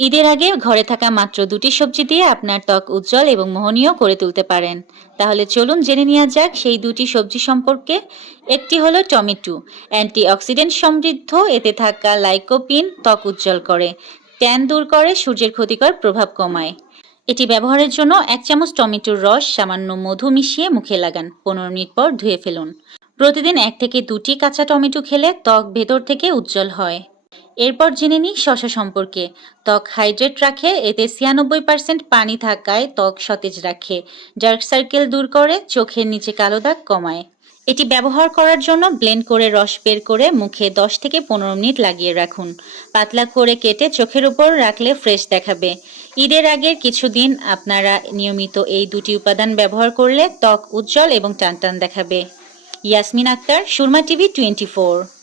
ঈদের আগে ঘরে থাকা মাত্র ২টি সবজি দিয়ে আপনার ত্বক উজ্জ্বল এবং মোহনীয় করে তুলতে পারেন। তাহলে চলুন জেনে নেওয়া যাক সেই ২টি সবজি সম্পর্কে। একটি হলো টমেটো। অ্যান্টিঅক্সিডেন্ট সমৃদ্ধ, এতে থাকা লাইকোপিন ত্বক উজ্জ্বল করে, ট্যান দূর করে, সূর্যের ক্ষতিকর প্রভাব কমায়। এটি ব্যবহারের জন্য ১ চামচ টমেটোর রস সামান্য মধু মিশিয়ে মুখে লাগান, ১৫ মিনিট পর ধুয়ে ফেলুন। প্রতিদিন ১ থেকে ২টি কাঁচা টমেটো খেলে ত্বক ভেতর থেকে উজ্জ্বল হয়। এরপর জেনে নিই শসা সম্পর্কে। ত্বক হাইড্রেট রাখে, এতে ৯৬% পানি থাকায় ত্বক সতেজ রাখে, ডার্ক সার্কেল দূর করে, চোখের নিচে কালো দাগ কমায়। এটি ব্যবহার করার জন্য ব্লেন্ড করে রস বের করে মুখে ১০ থেকে ১৫ মিনিট লাগিয়ে রাখুন। পাতলা করে কেটে চোখের উপর রাখলে ফ্রেশ দেখাবে। ঈদের আগের কিছুদিন আপনারা নিয়মিত এই ২টি উপাদান ব্যবহার করলে ত্বক উজ্জ্বল এবং টানটান দেখাবে। ইয়াসমিন আক্তার, সুরমা টিভি 24।